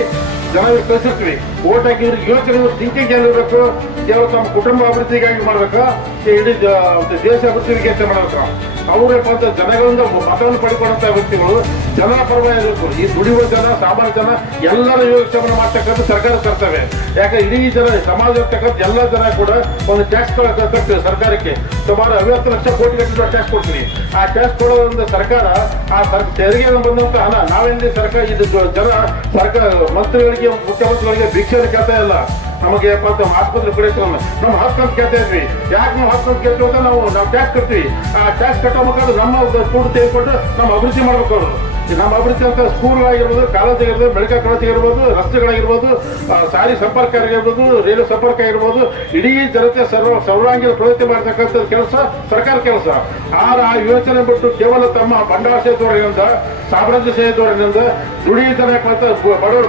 ಜನ ಕಳಿಸಿರ್ತೀವಿ. ಓಟ್ ಹಾಕಿ ಇವ್ರಿಗೆ ಯೋಚನೆ ಥಿಂಕಿಂಗ್ ಏನಿರಬೇಕು? ಕೇವಲ ತಮ್ಮ ಕುಟುಂಬ ಅಭಿವೃದ್ಧಿಗಾಗಿ ಮಾಡ್ಬೇಕಾ, ಇಡೀ ದೇಶ ಅಭಿವೃದ್ಧಿಗೆ ಅಂತ ಮಾಡ್ಬೇಕಾ? ಅವ್ರೇಪ ಅಂತ ಜನಗಳಿಂದ ಮತವನ್ನು ಪಡ್ಕೊಂಡಂತ ವ್ಯಕ್ತಿಗಳು ಜನರ ಪರವಾಗಿರಬೇಕು. ಈ ದುಡಿಯುವ ಜನ, ಸಾಮಾನ್ಯ ಜನ ಎಲ್ಲರ ಯೋಚನೆ ಮಾಡ್ತಕ್ಕಂಥ ಸರ್ಕಾರ ಕರ್ತವ್ಯ. ಯಾಕೆ ಇಡೀ ಜನ ಸಮಾಜ ಇರ್ತಕ್ಕಂಥ ಎಲ್ಲ ಜನ ಕೂಡ ಒಂದು ಟ್ಯಾಕ್ಸ್ ಕಟ್ತೀವಿ ಸರ್ಕಾರಕ್ಕೆ. ಸುಮಾರು 50 ಲಕ್ಷ ಕೋಟಿ ಗಟ್ಟಲೆ ಟ್ಯಾಕ್ಸ್ ಕೊಡ್ತೀವಿ. ಆ ಟ್ಯಾಕ್ಸ್ ಕೊಡೋದ್ರಿಂದ ಸರ್ಕಾರ ಆ ತೆರಿಗೆ ಬಂದಂತ ಹಣ ನಾವೇನ್ರಿ ಸರ್ಕಾರ ಇದು ಜನ ಸರ್ಕಾರ ಮಂತ್ರಿಗಳಿಗೆ, ಮುಖ್ಯಮಂತ್ರಿಗಳಿಗೆ ಭಿಕ್ಷೆ ಕೇಳ್ತಾ ಇಲ್ಲ. ನಮಗೆ ಆಸ್ಪತ್ರೆ ಕಡೆ ನಮ್ಮ ಹಕ್ಕು ಅಂತ ಕೇಳ್ತಾ ಇದ್ವಿ. ಯಾಕೆ ನಾವು ಹಕ್ಕು ಅಂತ ಕೇಳ್ತೀವಿ ಅಂತ ನಾವು ಟ್ಯಾಕ್ಸ್ ಕಟ್ತೀವಿ. ಆ ಟ್ಯಾಕ್ಸ್ ಕಟ್ಟೋ ಮುಖಾಂತರ ನಮ್ಮ ದುಡ್ಡು ತೆಗೆದುಕೊಂಡು ನಮ್ಮ ಅಭಿವೃದ್ಧಿ ಮಾಡ್ಬೇಕು. ಅವರು ನಮ್ಮ ಅಭಿವೃದ್ಧಿ ಅಂತ ಸ್ಕೂಲ್ಗಳಾಗಿರ್ಬೋದು, ಕಾಲೇಜ್ ಆಗಿರ್ಬೋದು, ಮೆಡಿಕಲ್ ಕಾಲೇಜ್ ಆಗಿರ್ಬೋದು, ರಸ್ತೆಗಳಾಗಿರ್ಬೋದು, ಸಾರಿಗೆ ಸಂಪರ್ಕ ಆಗಿರ್ಬೋದು, ರೈಲ್ವೆ ಸಂಪರ್ಕ ಆಗಿರ್ಬೋದು, ಇಡೀ ಜನತೆ ಸರ್ವಾಂಗೀಣ ಪ್ರಗತಿ ಮಾಡತಕ್ಕಂಥ ಕೆಲಸ ಸರ್ಕಾರ ಕೆಲಸ. ಆ ಯೋಚನೆ ಬಿಟ್ಟು ಕೇವಲ ತಮ್ಮ ಬಂಡವಾಳ ಸೇತುವರೆಯಿಂದ, ಸಾಮ್ರಾಜ್ಯ ಸೇತುವರೆಯಿಂದ ದುಡಿಯ ಜನ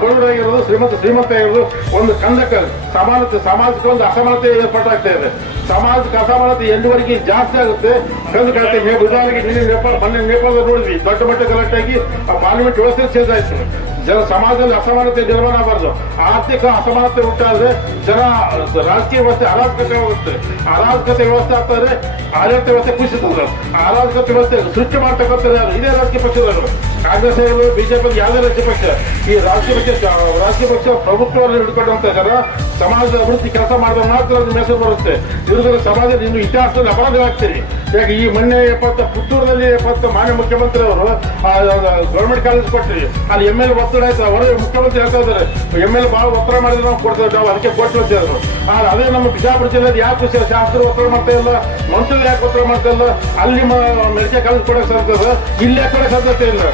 ಬಡವರಾಗಿರೋದು, ಶ್ರೀಮಂತ ಆಗಿರೋದು ಒಂದು ಕಂದಕ ಸಾಮಾಜಿಕ ಒಂದು ಅಸಮಾನತೆ ಏರ್ಪಾಟಾಗ್ತಾ ಇದೆ. ಸಾಮಾಜಿಕ ಅಸಮಾನತೆ ಎಲ್ಲಿವರೆಗೆ ಜಾಸ್ತಿ ಆಗುತ್ತೆ ಕಂದು ಕಾಣ್ತೇ. ಉದಾಹರಣೆಗೆ ಮೊನ್ನೆ ನೇಪಾಳದಲ್ಲಿ ನೋಡಿದ್ವಿ, ದೊಡ್ಡ ಮಟ್ಟ ಗಲಾಟೆಯಾಗಿ ಪಾರ್ಲಿಮೆಂಟ್ ವ್ಯವಸ್ಥೆ ಚೇಂಜ್ ಆಯ್ತು. ಸಮಾಜದಲ್ಲಿ ಅಸಮಾನತೆ ನಿರ್ಮಾಣ ಆಗಬಾರ್ದು. ಆರ್ಥಿಕ ಅಸಮಾನತೆ ಉಂಟಾದ್ರೆ ಜನ ರಾಜಕೀಯ ವ್ಯವಸ್ಥೆ ಅರಾಜಕತೆ ಹೋಗುತ್ತೆ. ಅರಾಜಕತೆ ವ್ಯವಸ್ಥೆ ಆಗ್ತಾರೆ, ಆಡಳಿತ ವ್ಯವಸ್ಥೆ ಕುಸಿತದೆ. ಅರಾಜಕತೆ ವ್ಯವಸ್ಥೆ ಸೃಷ್ಟಿ ಮಾಡ್ತಕ್ಕಂಥ ಇದೇ ರಾಜಕೀಯ ಪಕ್ಷದವರು, ಕಾಂಗ್ರೆಸ್ ಆಗಿರ್ಬೋದು, ಬಿಜೆಪಿ ಯಾವುದೇ ರಾಜಕೀಯ ಪಕ್ಷ. ಈ ರಾಜಕೀಯ ಪಕ್ಷ ಪ್ರಭುತ್ವವನ್ನು ಹಿಡ್ಕೊಂಡಂತ ಜನ ಸಮಾಜದ ಅಭಿವೃದ್ಧಿ ಕೆಲಸ ಮಾಡಿದ್ರೆ ಮಾತ್ರ ಅದು ಮೆಸೇಜ್ ಬರುತ್ತೆ. ಇವ್ರಿಗೆ ಸಮಾಜದ ಇನ್ನು ಇತಿಹಾಸದಲ್ಲಿ ಅಪರಾಧವಾಗ್ತೀರಿ. ಯಾಕೆ ಈ ಮೊನ್ನೆ ಪುತ್ತೂರಿನಲ್ಲಿ ಮಾನ್ಯ ಮುಖ್ಯಮಂತ್ರಿ ಅವರು ಗೌರ್ಮೆಂಟ್ ಕಾಲೇಜ್ ಕೊಟ್ಟಿರಿ, ಅಲ್ಲಿ ML ಒತ್ತಡ ಆಯ್ತು. ಅವರೇ ಮುಖ್ಯಮಂತ್ರಿ ಹೇಳ್ತಾ ಇದ್ದಾರೆ, ML ಭಾಳ ಒತ್ತಡ ಮಾಡಿದ್ರೆ ನಾವು ಕೊಡ್ತೇವೆ, ನಾವು ಅದಕ್ಕೆ ಕೊಟ್ಟು ಅಂತಿದ್ರು. ಅದೇ ನಮ್ಮ ಬಿಜಾಪುರ ಜಿಲ್ಲೆಯಲ್ಲಿ ಯಾಕೆ ಶಾಸ್ತ್ರ ಒತ್ತಡ ಮಾಡ್ತಾ ಇಲ್ಲ, ಮಂತ್ರಿಗಳು ಯಾಕೆ ಒತ್ತಡ ಮಾಡ್ತಾ ಇಲ್ಲ? ಅಲ್ಲಿ ಮೆಡಿಕಲ್ ಕಾಲೇಜ್ ಕೊಡಕ್ಕೆ ಸಾಧ್ಯತೆ, ಇಲ್ಲಿ ಯಾಕೆ ಕೊಡಕ್ಕೆ ಸಾಧ್ಯತೆ ಇಲ್ಲ?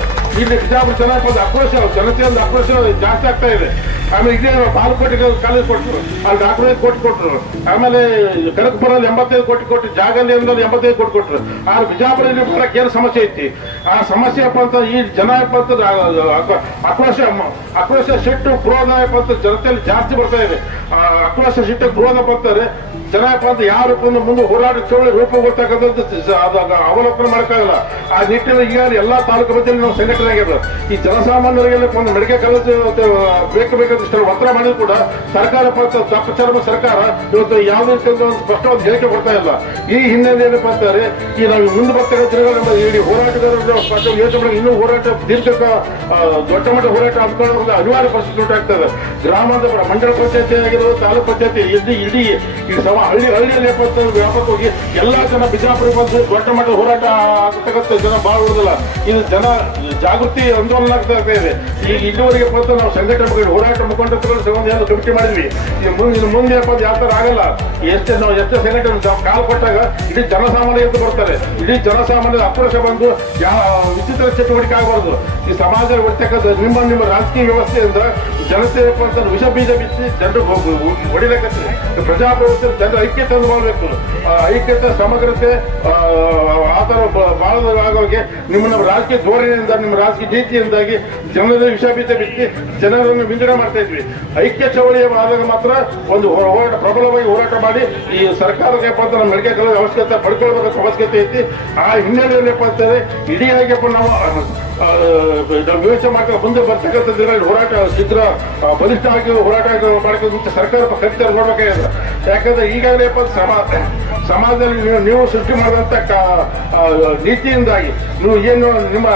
ಇಲ್ಲಿ ಬಿಜಾಪುರ ಚೆನ್ನಾಗಿ ಒಂದು ಆಕ್ರೋಶ, ಜನತೆಯಿಂದ ಆಕ್ರೋಶ ಜಾಸ್ತಿ ಆಗ್ತಾ ಇದೆ. ಆಮೇಲೆ ಇದೇ ಬಾಲಕೋಟೆ ಕಾಲೇಜ್ ಕೊಟ್ಟರು, ಅಲ್ಲಿ ಡಾಕ್ಟರೇಟ್ ಕೊಟ್ಟರು. ಆಮೇಲೆ ಕನಕಪುರಲ್ಲಿ 85 ಕೋಟಿ ಕೊಟ್ಟು, ಜಾಗಲ್ಲಿ 85 ಕೋಟಿ ಕೊಟ್ಟರು. ಆ ಬಿಜಾಪುರಲ್ಲಿ ಬರಕ್ಕೆ ಏನು ಸಮಸ್ಯೆ ಐತಿ? ಆ ಸಮಸ್ಯೆ ಅಂತ ಈ ಜನ ಆಕ್ರೋಶ ಸಿಟ್ಟು ಕ್ರೋಧ ಅಂತ ಜನತೆಯಲ್ಲಿ ಜಾಸ್ತಿ ಬರ್ತಾ ಇದೆ. ಆಕ್ರೋಶ ಸಿಟ್ಟು ಕ್ರೋಧ ಬರ್ತಾರೆ ಜನ ಅಂತ ಯಾವ ಮುಂದೆ ಹೋರಾಟ ಚಳವಳಿ ರೂಪುಗೊಳ್ತಕ್ಕಂಥದ್ದು ಅವಲೋಕನ ಮಾಡೋಕ್ಕಾಗಲ್ಲ. ಆ ನಿಟ್ಟಿನಲ್ಲಿ ಈಗ ಎಲ್ಲಾ ತಾಲೂಕು ಮಧ್ಯದಲ್ಲಿ ನಾವು ಸಂಘಟನೆ ಆಗ್ಯದ. ಈ ಜನಸಾಮಾನ್ಯರಿಗೆಲ್ಲ ಒಂದು ಮೆಡಿಕಲ್ ಕಾಲೇಜ್ ಬೇಕು ಒತ್ತಡ ಮಾಡಿದ್ರು ಕೂಡ ಸರ್ಕಾರ ತಪ್ಪಚಾರ ಸರ್ಕಾರ ಇವತ್ತು ಯಾವುದೇ ಸ್ಪಷ್ಟವಾದ ಹೇಳಿಕೆ ಕೊಡ್ತಾ ಇಲ್ಲ. ಈ ಹಿನ್ನೆಲೆ ಏನಪ್ಪಾ ಅಂತಾರೆ, ಈ ನಾವು ಮುಂದೆ ಬರ್ತಕ್ಕಂಥ ದಿನಗಳ ಇಡೀ ಹೋರಾಟಗಾರರು ಯೋಚನೆ ಇನ್ನೂ ಹೋರಾಟ ದೊಡ್ಡ ಮಟ್ಟ ಹೋರಾಟ ಹಮ್ಮಿಕೊಳ್ಳೋದ್ರಿಂದ ಅನಿವಾರ್ಯ ಪರಿಸ್ಥಿತಿ ಉಂಟಾಗ್ತದೆ. ಗ್ರಾಮದ ಮಂಡಲ ಪಂಚಾಯತಿ ಆಗಿರೋದು, ತಾಲೂಕು ಪಂಚಾಯತಿ ಇಡೀ ಹಳ್ಳಿಯಲ್ಲಿ ವ್ಯಾಪಕ ಹೋಗಿ ಎಲ್ಲಾ ಜನ ಬಿಜಾಪುರ ಬಂದು ದೊಡ್ಡ ಮಟ್ಟದ ಹೋರಾಟ ಆಗ್ತಕ್ಕಂಥ ಜನ ಭಾಳ ಉಳಿದಿಲ್ಲ. ಇದು ಜನ ಜಾಗೃತಿ ಆಂದೋಲನ ಆಗ್ತಾ ಇದೆ. ಈಗ ಇದುವರೆಗೆ ನಾವು ಸಂಘಟನೆ ಹೋರಾಟ ಮುಖಂಡರುಗಳು ಸಂಬಂಧ ಕಮಿಟಿ ಮಾಡಿದ್ವಿ. ಇನ್ನು ಮುಂದೆ ಯಾವ ತರ ಆಗಲ್ಲ. ನಾವು ಎಷ್ಟೇ ಸಂಘಟನೆ ಕಾಲು ಕೊಟ್ಟಾಗ ಇಡೀ ಜನಸಾಮಾನ್ಯ ಎದ್ದು ಬರ್ತಾರೆ. ಇಡೀ ಜನಸಾಮಾನ್ಯದ ಆಕ್ರೋಶ ಬಂದು ವಿಚಿತ್ರ ಚಟುವಟಿಕೆ ಆಗಬಾರ್ದು. ಈ ಸಮಾಜ ಹೊಡ್ತಕ್ಕಂಥ ನಿಮ್ಮ ರಾಜಕೀಯ ವ್ಯವಸ್ಥೆಯಿಂದ ಜನತೆ ವಿಷ ಬೀಜ ಬಿಚ್ಚಿ ಜನರು ಹೊಡಿಲಿಕ್ಕೆ ಪ್ರಜಾಪ್ರಭುತ್ವ ಜನರ ಐಕ್ಯತೆ ತಂದು ಮಾಡಬೇಕು. ಐಕ್ಯತೆ, ಸಮಗ್ರತೆ ಆ ಥರ ಬಾಳದಾಗೋಗೆ ನಿಮ್ಮ ರಾಜಕೀಯ ಧೋರಣೆಯಿಂದ, ನಿಮ್ಮ ರಾಜಕೀಯ ನೀತಿಯಿಂದಾಗಿ ಜನರಲ್ಲಿ ವಿಷ ಬೀಜ ಬಿಚ್ಚಿ ಜನರನ್ನು ವಿಂಗಡಣೆ ಮಾಡ್ತಾ ಇದ್ವಿ. ಐಕ್ಯ ಚಳವಳಿ ಆದಾಗ ಮಾತ್ರ ಒಂದು ಹೋರಾಟ ಪ್ರಬಲವಾಗಿ ಹೋರಾಟ ಮಾಡಿ ಈ ಸರ್ಕಾರಕ್ಕೆ ನಮ್ಮ ಮೆಡಿಕಲ್ ಕಾಲೇಜ್ ಅವಶ್ಯಕತೆ ಪಡ್ಕೊಳ್ಬೇಕಂತ ಅವಶ್ಯಕತೆ ಐತಿ. ಆ ಹಿನ್ನೆಲೆಯಲ್ಲಿ ಅಂತಾರೆ ಇಡೀ ನಾವು ಯೋಚನೆ ಮಾಡ್ಕೊಂಡು ಮುಂದೆ ಬರ್ತಕ್ಕಂಥ ದಿನಗಳಲ್ಲಿ ಹೋರಾಟ ಶೀಘ್ರ ಬಲಿಷ್ಠವಾಗಿ ಹೋರಾಟ ಮಾಡ್ಕೊಂಡು ಸರ್ಕಾರ ಕರ್ತವ್ಯ ನೋಡ್ಬೇಕಾಗಿದೆ. ಯಾಕಂದ್ರೆ ಈಗಾಗಲೇ ಸಮಾಜದಲ್ಲಿ ನೀವು ಸೃಷ್ಟಿ ಮಾಡಿದಂಥ ನೀತಿಯಿಂದಾಗಿ ನೀವು ಏನು ನಿಮ್ಮ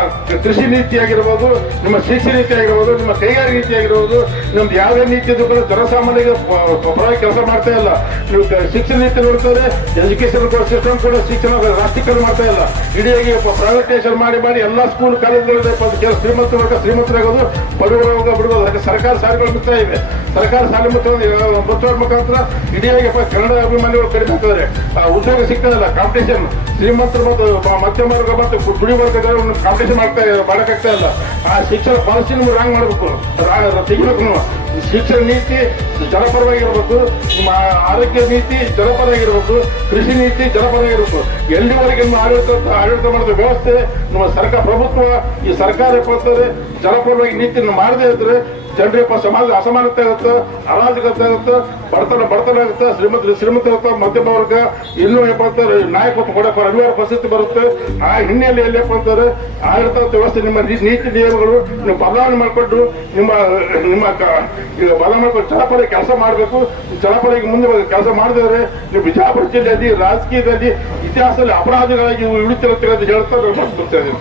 ಕೃಷಿ ನೀತಿ ಆಗಿರ್ಬೋದು, ನಿಮ್ಮ ಶಿಕ್ಷಣ ನೀತಿ ಆಗಿರ್ಬೋದು, ನಿಮ್ಮ ಕೈಗಾರಿಕೆ ನೀತಿ ಆಗಿರ್ಬೋದು, ನಮ್ದು ಯಾವುದೇ ನೀತಿ ಇದ್ದು ಕೂಡ ಜನಸಾಮಾನ್ಯರಿಗೆ ಪರವಾಗಿ ಕೆಲಸ ಮಾಡ್ತಾ ಇಲ್ಲ. ನೀವು ಶಿಕ್ಷಣ ನೀತಿ ನೋಡ್ತಾರೆ, ಎಜುಕೇಶನ್ ಸಿಸ್ಟಮ್ ಕೂಡ ಶಿಕ್ಷಣ ರಾಷ್ಟ್ರೀಕರಣ ಮಾಡ್ತಾ ಇಲ್ಲ. ಇಡೀ ಪ್ರೈವೇಟೈಸೇಷನ್ ಮಾಡಿ ಎಲ್ಲ ಸ್ಕೂಲ್ ಕಾಲೇಜುಗಳಿದೆ. ಶ್ರೀಮಂತ ವರ್ಗ ಶ್ರೀಮಂತರಾಗೋದು, ಬಡವರ ವರ್ಗ ಬಿಡೋದು. ಅದಕ್ಕೆ ಸರ್ಕಾರ ಶಾಲೆಗಳು ಬಿಡ್ತಾ ಇವೆ. ಸರ್ಕಾರ ಶಾಲೆ ಮುಚ್ಚೋದ್ರ ಮುಖಾಂತರ ಇಡೀ ಕನ್ನಡ ಅಭಿಮಾನಿಗಳು ಕಡಿಮೆ ಆಗ್ತಾರೆ. ಉದ್ಯೋಗ ಸಿಗ್ತದಲ್ಲ, ಕಾಂಪಿಟೇಷನ್ ಶ್ರೀಮಂತರು ಮತ್ತು ಮಧ್ಯಮ ವರ್ಗ ಮತ್ತು ಗುಡಿ ವರ್ಗದವರು ಕಾಂಪಿಟೇಷನ್ ಮಾಡಕ್ಕಾಗ್ತಾ ಇಲ್ಲ. ಆ ಶಿಕ್ಷಣ ಪಾಲಿಸಿ ನಿಮ್ಗೆ ರಾಂಗ್ ಮಾಡಬೇಕು, ತೆಗಿಬೇಕು. ಶಿಕ್ಷಣ ನೀತಿ ಜನಪರವಾಗಿರ್ಬೇಕು, ನಿಮ್ಮ ಆರೋಗ್ಯ ನೀತಿ ಜನಪರವಾಗಿರ್ಬೇಕು, ಕೃಷಿ ನೀತಿ ಜನಪರವಾಗಿರ್ಬೇಕು. ಎಲ್ಲಿವರೆಗೆ ನಿಮ್ಮ ಆಡಳಿತ ಮಾಡಿದ ವ್ಯವಸ್ಥೆ ನಮ್ಮ ಸರ್ಕಾರ ಪ್ರಭುತ್ವ ಈ ಸರ್ಕಾರ ಏರ್ಪಡ್ತಾರೆ ಜನಪರವಾಗಿ ನೀತಿಯನ್ನು ಮಾಡದೇ ಇದ್ರೆ ಜನರಿಗೆ ಸಮಾಜ ಅಸಮಾನತೆ ಆಗುತ್ತೆ, ಅರಾಜಕತೆ ಆಗುತ್ತೆ, ಬಡತನ ಆಗುತ್ತೆ, ಶ್ರೀಮಂತ ಆಗುತ್ತೆ, ಮಧ್ಯಮ ವರ್ಗ ಇನ್ನೂ ಏರ್ಪಡ್ತಾರೆ ನಾಯಕತ್ವ ಕೊಡಕ್ಕೆ ಅನಿವಾರ್ಯ ಪರಿಸ್ಥಿತಿ ಬರುತ್ತೆ. ಆ ಹಿನ್ನೆಲೆಯಲ್ಲಿ ಏರ್ಪಡ್ತಾರೆ ಆಡಳಿತ ವ್ಯವಸ್ಥೆ ನಿಮ್ಮ ನೀತಿ ನಿಯಮಗಳು ನೀವು ಬದಲಾವಣೆ ಮಾಡಿಕೊಂಡು ನಿಮ್ಮ ಈಗ ಬಲ ಮಾಡ್ಕೊಂಡು ಜನಪರ ಕೆಲಸ ಮಾಡಬೇಕು. ಜನಪರಿಗೆ ಮುಂದೆ ಕೆಲಸ ಮಾಡದಿದ್ರೆ ನೀವು ಬಿಜಾಪುರ ಜಿಲ್ಲೆಯಲ್ಲಿ ರಾಜಕೀಯದಲ್ಲಿ ಇತಿಹಾಸದಲ್ಲಿ ಅಪರಾಧಿಗಳಾಗಿ ಉಳಿತಿರುತ್ತೆ ಅಂತ ಹೇಳ್ತಾ ನಾನು ಮಾತು ಕೊಡ್ತಾ ಇದ್ದೀನಿ.